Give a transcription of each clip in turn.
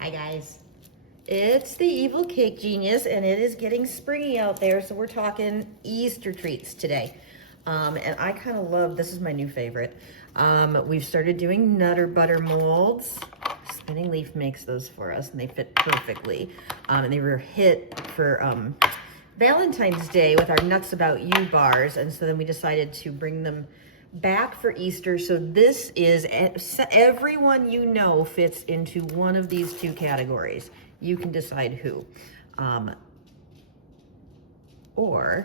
Hi guys. It's the Evil Cake Genius and it is getting springy out there, so we're talking Easter treats today. And I kind of love, this is my new favorite. We've started doing Nutter Butter molds. Spinning Leaf makes those for us and they fit perfectly. And they were a hit for Valentine's Day with our Nuts About You bars, and so then we decided to bring them back for Easter. So this is, everyone you know fits into one of these two categories. You can decide who. Or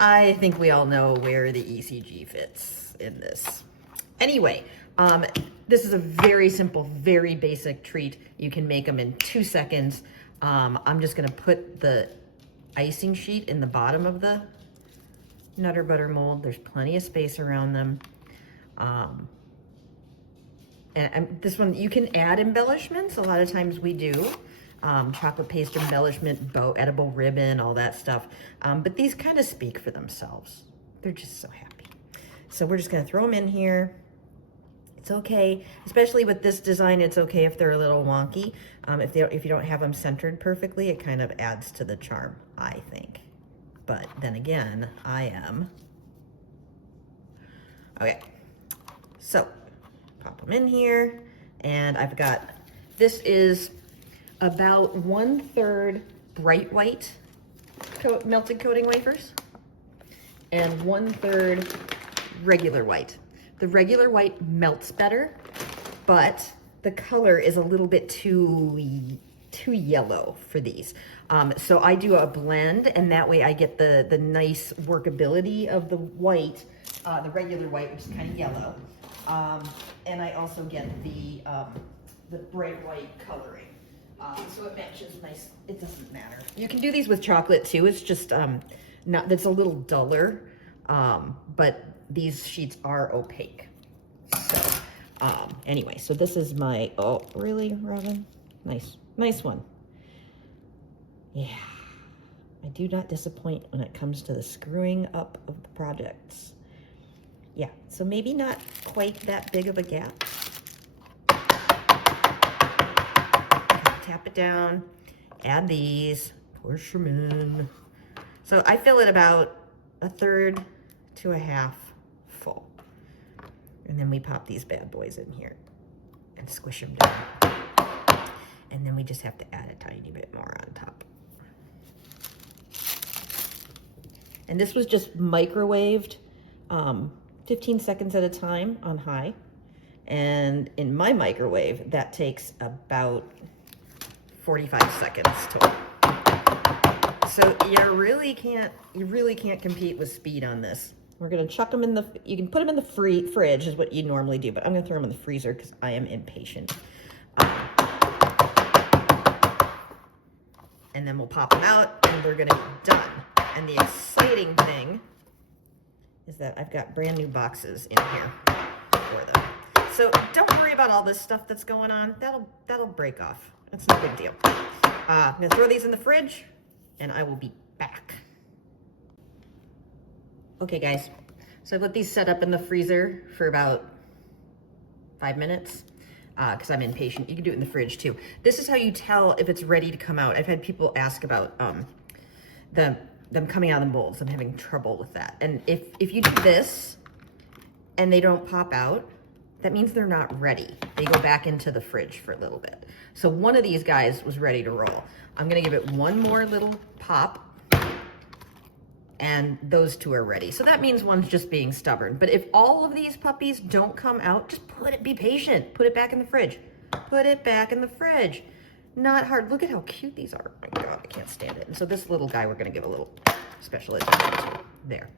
I think we all know where the ECG fits in this. Anyway, this is a very simple, very basic treat. You can make them in 2 seconds. I'm just gonna put the icing sheet in the bottom of the Nutter Butter mold. There's plenty of space around them. And this one, you can add embellishments. A lot of times we do. Chocolate paste embellishment, bow, edible ribbon, all that stuff. But these kind of speak for themselves. They're just so happy. So we're just gonna throw them in here. It's okay, especially with this design, it's okay if they're a little wonky. If you don't have them centered perfectly, it kind of adds to the charm, I think. But then again, I am. Okay, so pop them in here, and I've got, this is about 1/3 bright white melted coating wafers and 1/3 regular white. The regular white melts better, but the color is a little bit too yellow for these. So I do a blend, and that way I get the nice workability of the white, the regular white, which is kind of yellow. And I also get the bright white coloring. So it matches nice. It doesn't matter. You can do these with chocolate too. It's just that's a little duller, but these sheets are opaque. So anyway, so this is my, oh really, Robin? Nice one. Yeah, I do not disappoint when it comes to the screwing up of the projects. Yeah, so maybe not quite that big of a gap. Tap it down, add these, push them in. So I fill it about 1/3 to 1/2 full. And then we pop these bad boys in here and squish them down. And then we just have to add a tiny bit more on top. And this was just microwaved 15 seconds at a time on high. And in my microwave, that takes about 45 seconds total. So you really can't compete with speed on this. We're gonna chuck them in the, you can put them in the fridge is what you normally do, but I'm gonna throw them in the freezer because I am impatient. And then we'll pop them out and we're gonna be done. And the exciting thing is that I've got brand new boxes in here for them. So don't worry about all this stuff that's going on. That'll break off. That's no big deal. I'm gonna throw these in the fridge and I will be back. Okay guys, so I've let these set up in the freezer for about 5 minutes because I'm impatient. You can do it in the fridge too. This is how you tell if it's ready to come out. I've had people ask about them coming out of the molds. I'm having trouble with that. And if you do this and they don't pop out, that means they're not ready. They go back into the fridge for a little bit. So one of these guys was ready to roll. I'm gonna give it one more little pop and those two are ready. So that means one's just being stubborn. But if all of these puppies don't come out, just be patient. Put it back in the fridge. Put it back in the fridge. Not hard. Look at how cute these are. Oh my God, I can't stand it. And so this little guy, we're gonna give a little special attention to. There.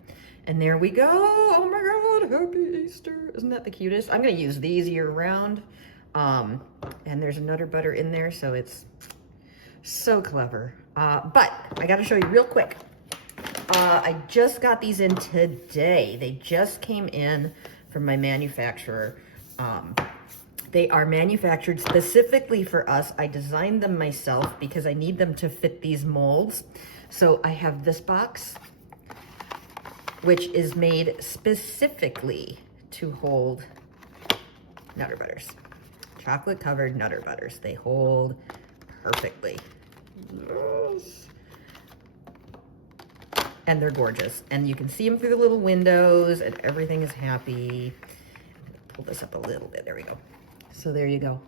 And there we go. Oh my God, happy Easter. Isn't that the cutest? I'm gonna use these year round. And there's a Nutter Butter in there, so it's so clever. But I gotta show you real quick. I just got these in today. They just came in from my manufacturer. They are manufactured specifically for us. I designed them myself because I need them to fit these molds. So I have this box, which is made specifically to hold Nutter Butters. Chocolate covered Nutter Butters. They hold perfectly. Yes. And they're gorgeous. And you can see them through the little windows and everything is happy. Pull this up a little bit. There we go. So there you go.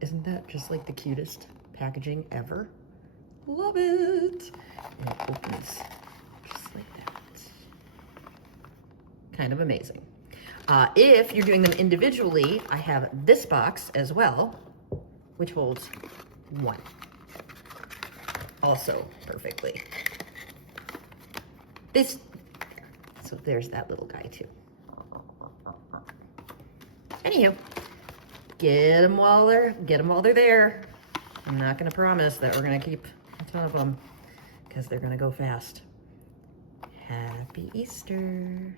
Isn't that just like the cutest packaging ever? Love it. And it opens just like that. Kind of amazing. If you're doing them individually, I have this box as well, which holds one. Also perfectly. So there's that little guy too. Anywho, get them while they're there. I'm not gonna promise that we're gonna keep a ton of them because they're gonna go fast. Happy Easter.